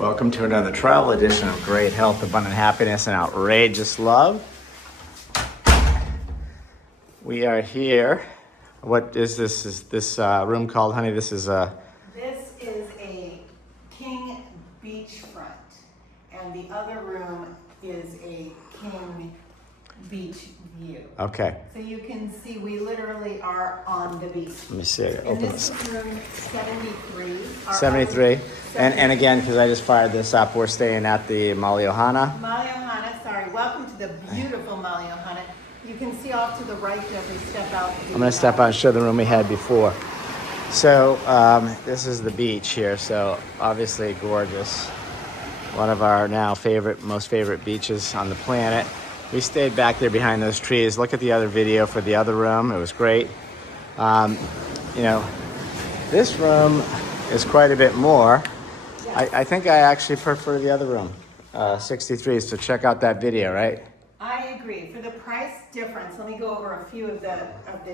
Welcome to another travel edition of Great Health, Abundant Happiness, and Outrageous Love. We are here. What is this? Is this room called, honey? This is a king beachfront, and the other room is a king beach view. Okay. So you can see we literally are on the beach. Let me see. And Open this this. is room 73. 73. And again, because I just fired this up, we're staying at the Malliouhana. Malliouhana, sorry. Welcome to the beautiful Malliouhana. You can see off to the right as we step out. I'm going to step out and show the room we had before. So this is the beach here. So obviously gorgeous. One of our now most favorite beaches on the planet. We stayed back there behind those trees. Look at the other video for the other room. It was great. You know, this room is quite a bit more. Yes. I think I actually prefer the other room, 63. So check out that video, right? I agree. For the price difference, let me go over a few of the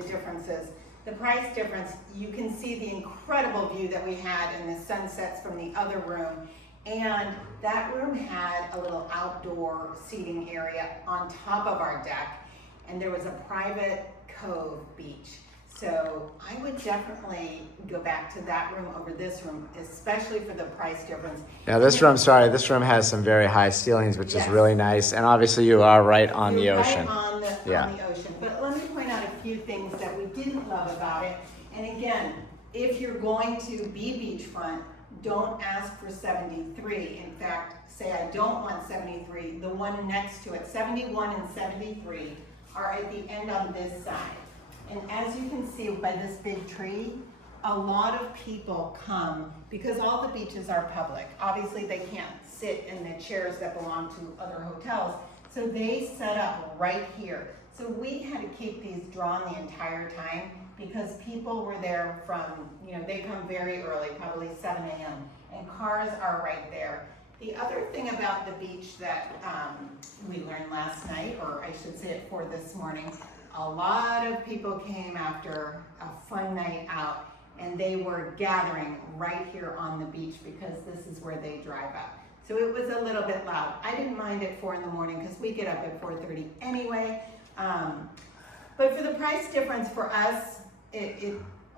differences. The price difference, you can see the incredible view that we had in the sunsets from the other room. And that room had a little outdoor seating area on top of our deck, and there was a private cove beach. So I would definitely go back to that room over this room, especially for the price difference. Now this room has some very high ceilings, which is really nice. And obviously you are right on the ocean. Right on the ocean. But let me point out a few things that we didn't love about it. And again, if you're going to be beachfront, don't ask for 73. In fact, say I don't want 73. The one next to it, 71 and 73, are at the end on this side. And as you can see by this big tree, a lot of people come because all the beaches are public. Obviously, they can't sit in the chairs that belong to other hotels. So they set up right here. So we had to keep these drawn the entire time because people were there from, they come very early, probably 7 a.m. and cars are right there. The other thing about the beach that we learned last night, or I should say it for this morning, a lot of people came after a fun night out and they were gathering right here on the beach because this is where they drive up. So it was a little bit loud. I didn't mind at 4 in the morning because we get up at 4:30 anyway. But for the price difference for us,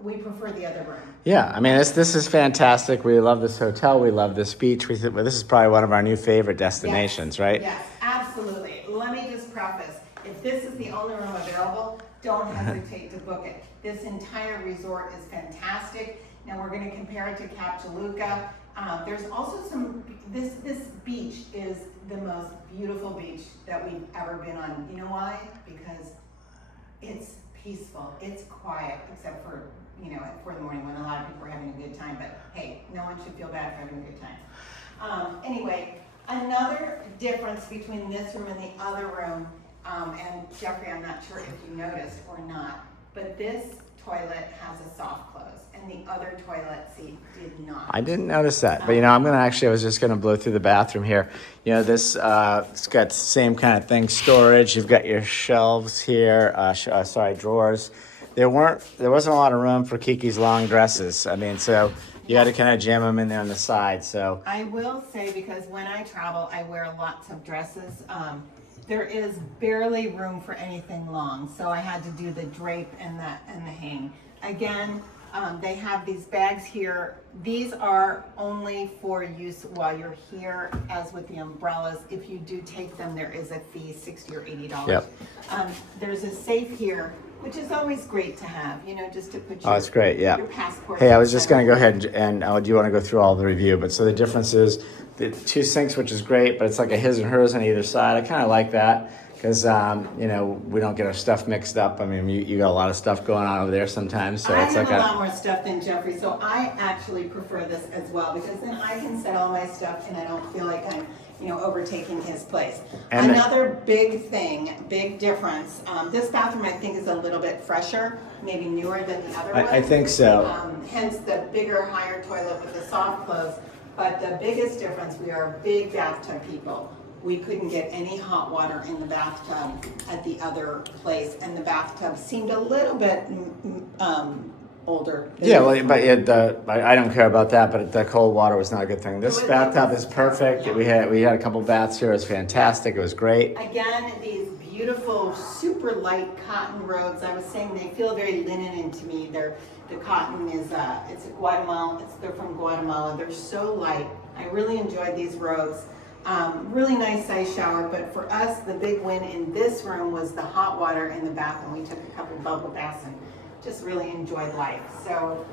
we prefer the other room. Yeah, I mean, this is fantastic. We love this hotel. We love this beach. This is probably one of our new favorite destinations, right? Yes, absolutely. Let me just preface. If this is the only room available, don't hesitate to book it. This entire resort is fantastic. Now we're going to compare it to Cap Juluca. There's also this beach is the most beautiful beach that we've ever been on. You know why? Because it's peaceful, it's quiet, except for, at 4 in the morning when a lot of people are having a good time. But hey, no one should feel bad for having a good time. Anyway, another difference between this room and the other room, and Jeffrey, I'm not sure if you noticed or not, but this toilet has a soft close and the other toilet seat did not. I didn't notice that, but I was just gonna blow through the bathroom here. This it's got the same kind of thing, storage. You've got your shelves here, drawers. There wasn't a lot of room for Kiki's long dresses. I mean, so you got to kind of jam them in there on the side. So I will say, because when I travel, I wear lots of dresses. There is barely room for anything long, so I had to do the drape and the hang. Again, they have these bags here. These are only for use while you're here, as with the umbrellas. If you do take them, there is a fee, $60 or $80. Yep. There's a safe here, which is always great to have, just to put it's great, yeah. your passport. Hey, I was just going to go ahead and do you want to go through all the review? But so the difference is the 2 sinks, which is great, but it's like a his and hers on either side. I kind of like that because, we don't get our stuff mixed up. I mean, you got a lot of stuff going on over there sometimes. So it's like a lot more stuff than Jeffrey, so I actually prefer this as well because then I can set all my stuff and I don't feel like I'm overtaking his place. And another big difference, this bathroom I think is a little bit fresher, maybe newer than the other one. I think so. Hence the bigger, higher toilet with the soft close. But the biggest difference, we are big bathtub people. We couldn't get any hot water in the bathtub at the other place, and the bathtub seemed a little bit older. Yeah, well, but I don't care about that, but the cold water was not a good thing. This bathtub is perfect. Yeah. We had a couple baths here. It was fantastic. It was great. Again, these beautiful, super light cotton robes. I was saying they feel very linen to me. The cotton is they're from Guatemala. They're so light. I really enjoyed these robes. Really nice size shower, but for us, the big win in this room was the hot water in the bath, and we took a couple bubble baths and just really enjoyed life. So.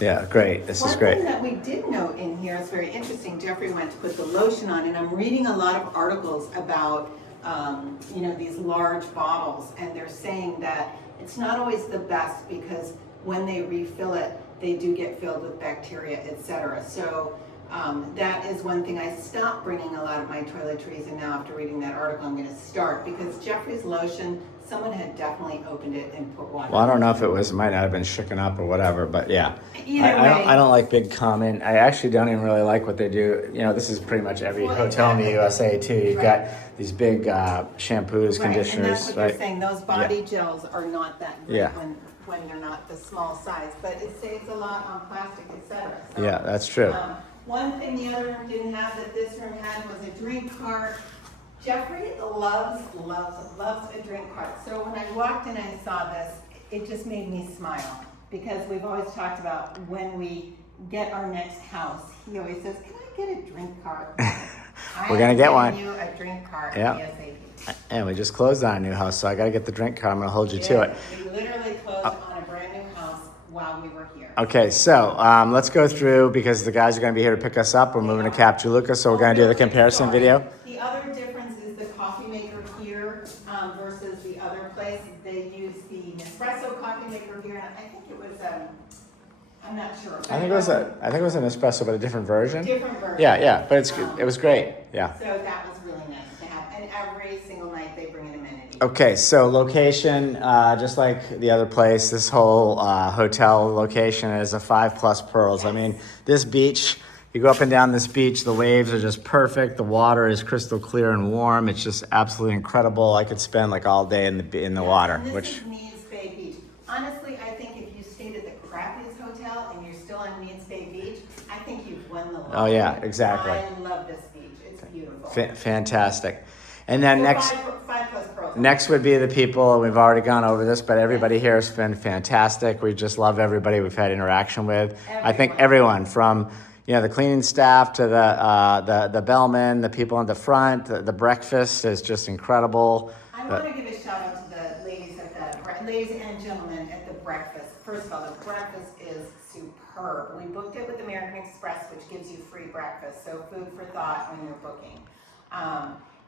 Yeah, great. This is great. One thing that we did note in here is very interesting. Jeffrey went to put the lotion on, and I'm reading a lot of articles about, these large bottles, and they're saying that it's not always the best because when they refill it, they do get filled with bacteria, etc. So that is one thing I stopped bringing a lot of my toiletries, and now after reading that article, I'm going to start because Jeffrey's lotion, someone had definitely opened it and put water. Well, I don't know if it might not have been shaken up or whatever, but yeah. I don't like big comment. I actually don't even really like what they do. This is pretty much every hotel in the USA too. You've got these big shampoos, conditioners, and that's what right? you're saying. Those body gels are not that great Yeah. when they're not the small size, but it saves a lot on plastic, etc. So, Yeah, that's true. one thing the other room didn't have that this room had was a drink cart. Jeffrey loves a drink cart. So when I walked in and I saw this, it just made me smile because we've always talked about when we get our next house, he always says, "Can I get a drink cart?" We're gonna get one. You a drink cart, Yeah. ASAP. And we just closed on a new house, so I got to get the drink cart. I'm going to hold you to it. We literally closed on a brand new house while we were here. Okay, so let's go through because the guys are going to be here to pick us up. We're moving to Cap Juluca, so we're going to do the comparison video. The other difference is the coffee maker here versus the other place. They use the Nespresso coffee maker here, and I think it was I'm not sure. I think it was an espresso, but a different version. Different version. Yeah, but it was great. Yeah. So that was really nice to have, and every single night they bring an amenity. Okay, so location, just like the other place, this whole hotel location is a 5+ pearls. I mean, this beach, you go up and down this beach, the waves are just perfect. The water is crystal clear and warm. It's just absolutely incredible. I could spend like all day in the water. And this Which is Needs Bay Beach. Honestly, I think if you stayed at the crappiest hotel and you're still on Needs Bay Beach, I think you've won the lottery. Oh yeah, exactly. I love this beach. It's beautiful. Fantastic. And then So 5+ pearls. next would be the people. We've already gone over this, but everybody here has been fantastic. We just love everybody we've had interaction with. I think everyone from the cleaning staff to the bellman, the people in the front, the breakfast is just incredible. I want to give a shout out to the ladies and gentlemen at the breakfast. First of all, the breakfast is superb. We booked it with American Express, which gives you free breakfast, so food for thought when you're booking.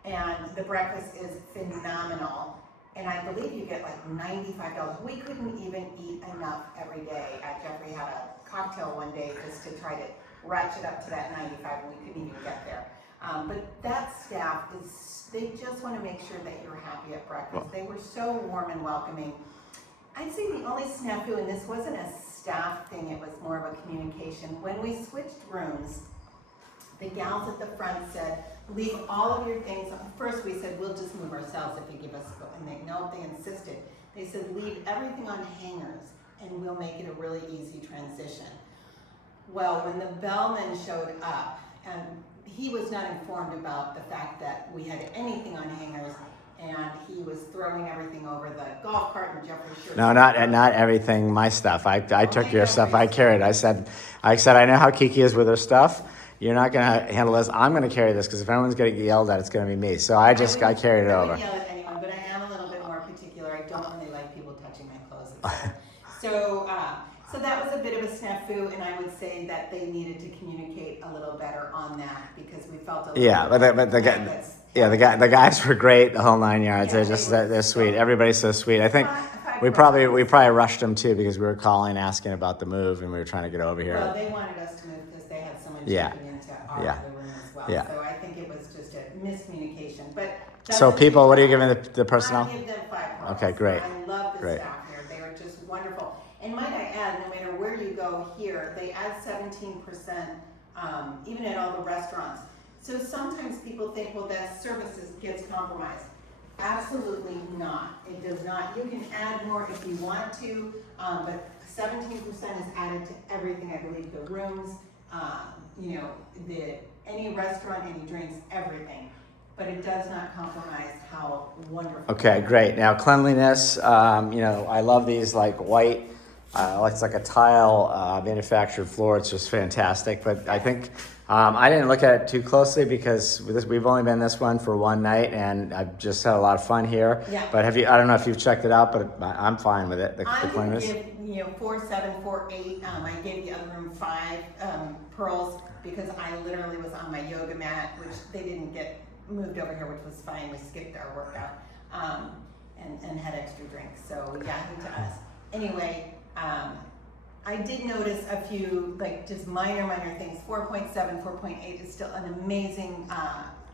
And the breakfast is phenomenal. And I believe you get like $95. We couldn't even eat enough every day. Jeffrey had a cocktail one day just to try to ratchet up to that 95, and we couldn't even get there. But that staff they just want to make sure that you're happy at breakfast. They were so warm and welcoming. I'd say the only snafu, and this wasn't a staff thing, it was more of a communication. When we switched rooms, the gals at the front said, leave all of your things. First we said, we'll just move ourselves if you give us a go. And they insisted. They said, leave everything on hangers and we'll make it a really easy transition. Well, when the bellman showed up, and he was not informed about the fact that we had anything on hangers, and he was throwing everything over the golf cart and Jeffrey's shirt. No, not everything. My stuff. I took your stuff. I carried. I said I know how Kiki is with her stuff. You're not gonna handle this. I'm gonna carry this because if anyone's gonna get yelled at, it's gonna be me. So I carried it over. I wouldn't yell at anyone, but I am a little bit more particular. I don't really like people touching my clothes. So that was a bit of a snafu, and I would say that they needed to communicate a little better on that because we felt a little the guys were great the whole 9 yards. Yeah, They're sweet. Everybody's so sweet. I think we probably rushed them too because we were calling asking about the move and we were trying to get over here. Well, they wanted us to move because they had someone Yeah. checking into our Yeah. other room as well. Yeah. So I think it was just a miscommunication. But So people, what are you giving the personnel? I give them 5 pearls. Okay, great. I love the Great. staff here. They are just wonderful. And might I add, no matter where you go here, they add 17%, even at all the restaurants. So sometimes people think, well, that service gets compromised. Absolutely not. It does not. You can add more if you want to, but 17% is added to everything. I believe the rooms, you know, any restaurant, any drinks, everything. But it does not compromise how wonderful. Okay, great. Now cleanliness, you know, I love these like white, it's like a tile manufactured floor. It's just fantastic. But I think I didn't look at it too closely because we've only been this one for one night, and I've just had a lot of fun here. Yeah. But have you? I don't know if you've checked it out, but I'm fine with it. The cleanliness. I would give 4.7, 4.8. I gave the other room 5 pearls because I literally was on my yoga mat, which they didn't get moved over here, which was fine. We skipped our workout and had extra drinks, so we got into us. Anyway, I did notice a few, like just minor things. 4.7, 4.8 is still an amazing,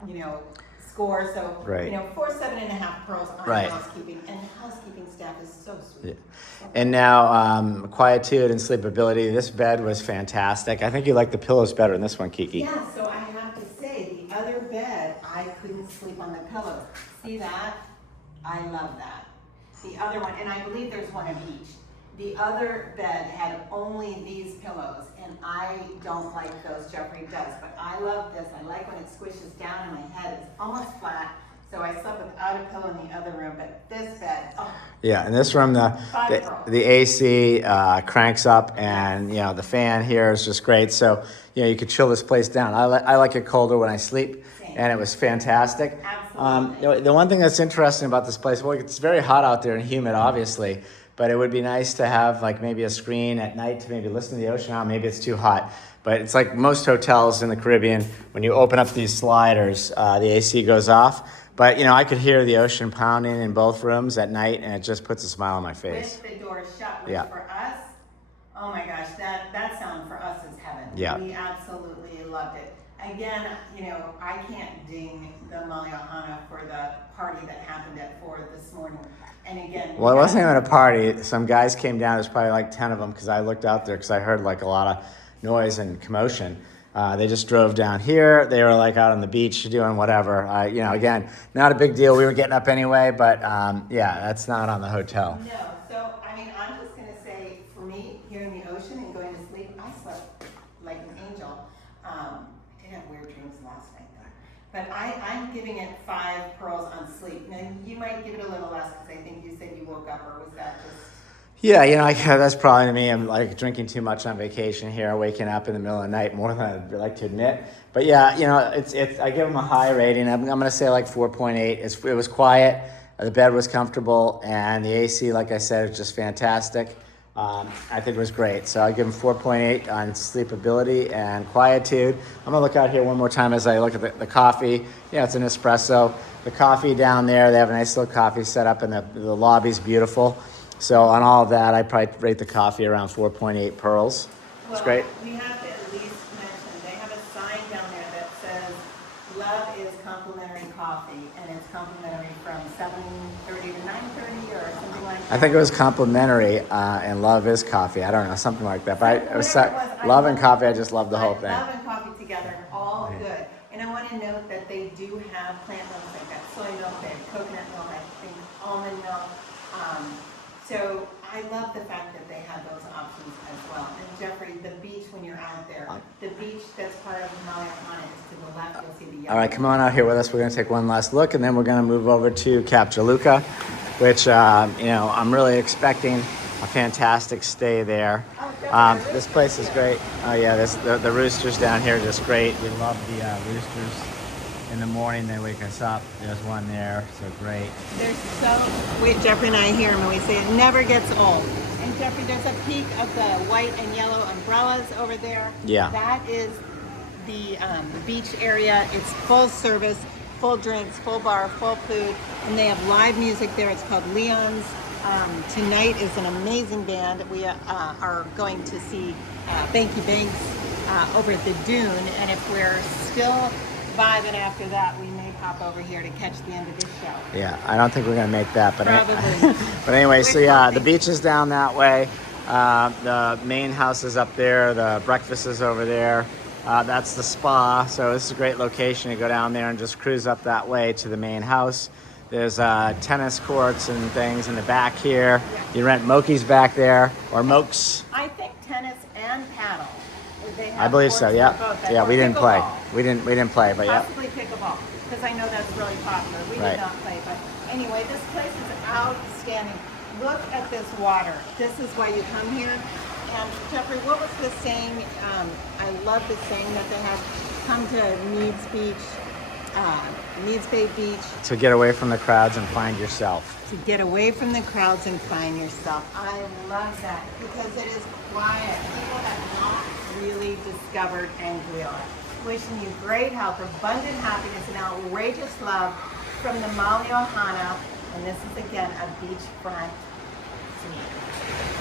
you know, score. So, right. You know, 4.7.5 pearls on right. housekeeping, and housekeeping staff is so sweet. Yeah. And now, quietude and sleepability. This bed was fantastic. I think you like the pillows better than this one, Kiki. Yeah, so I have to say, the other bed, I couldn't sleep on the pillows. See that? I love that. The other one, and I believe there's one of each. The other bed had only these pillows, and I don't like those. Jeffrey does, but I love this. I like when it squishes down and my head is almost flat. So I slept without a pillow in the other room, but this bed, oh. Yeah, in this room, the AC cranks up, and you know the fan here is just great. So you know you could chill this place down. I like it colder when I sleep, and it was fantastic. Absolutely. The one thing that's interesting about this place, well, it's very hot out there and humid, obviously, but it would be nice to have like maybe a screen at night to maybe listen to the ocean. Maybe it's too hot, but it's like most hotels in the Caribbean. When you open up these sliders, the AC goes off. But, you know, I could hear the ocean pounding in both rooms at night, and it just puts a smile on my face. With the door shut, which Yeah. for us, oh my gosh, that sound for us is heaven. Yeah. We absolutely loved it. Again, you know, I can't ding the Malliouhana for the party that happened at 4 this morning. And again, Well, it wasn't even a party. Some guys came down. There's probably like 10 of them because I looked out there because I heard like a lot of noise and commotion. They just drove down here. They were like out on the beach doing whatever. You know, again, not a big deal. We were getting up anyway, but yeah, that's not on the hotel. No, so I mean, I'm just gonna say, for me, hearing the ocean and going to sleep, I slept like an angel. I had weird dreams last night though. But I'm giving it 5 pearls on sleep. Now, you might give it a little less because I think you said you woke up, or was that just... Yeah, you know, that's probably me. I'm like drinking too much on vacation here, waking up in the middle of the night more than I'd like to admit. But yeah, you know, it's I give them a high rating. I'm going to say like 4.8. It was quiet, the bed was comfortable, and the AC, like I said, is just fantastic. I think it was great. So I give them 4.8 on sleepability and quietude. I'm gonna look out here one more time as I look at the coffee. Yeah, it's an espresso. The coffee down there, they have a nice little coffee set up, and the lobby's beautiful. So on all of that, I probably rate the coffee around 4.8 pearls. It's great. We have to at least mention, they have a sign down there that says, "Love is complimentary coffee," and it's complimentary from 7:30 to 9:30 or something like that. I think it was complimentary, and love is coffee. I don't know, something like that. But it was love and coffee. I just love the whole thing. Love and coffee together, all good. And I want to note that they do have plant milk. They've got soy milk, they have coconut milk, I think almond milk. So I love the fact that they have those options as well. And Jeffrey, the beach when you're out there, the beach that's part of Malliouhana is to the left. You'll see the yellow. All right, come on out here with us. We're going to take one last look, and then we're going to move over to Cap Juluca, which, you know, I'm really expecting a fantastic stay there. This place is great. Oh, yeah, the roosters down here are just great. We love the roosters. In the morning, they wake us up. There's one there, so great. They're so, Jeffrey and I hear them and we say it never gets old. And Jeffrey, there's a peak of the white and yellow umbrellas over there. Yeah. That is the beach area. It's full service, full drinks, full bar, full food, and they have live music there. It's called Leon's. Tonight is an amazing band. We are going to see Banky Banks over at the Dune, and if we're still vibing after that, we may hop over here to catch the end of this show. Yeah, I don't think we're gonna make that, but Probably. but anyway, so yeah, the beach is down that way. The main house is up there. The breakfast is over there. That's the spa. So this is a great location to go down there and just cruise up that way to the main house. There's tennis courts and things in the back here. You rent mokies back there, or mokes. I think tennis and paddle. They have I believe so. courts Yeah, for both, yeah. or We didn't play. pickleball. We didn't play, but yeah. Possibly pickleball, because I know that's really popular. We Right. did not play, but anyway, this place is outstanding. Look at this water. This is why you come here. And Jeffrey, what was the saying? I love the saying that they have. Come to Meads Beach, Meads Bay Beach, To get away from the crowds and find yourself. to get away from the crowds and find yourself. I love that because it is quiet. People have not really discovered Anguilla. Wishing you great health, abundant happiness, and outrageous love from the Malliouhana. And this is again a beachfront suite.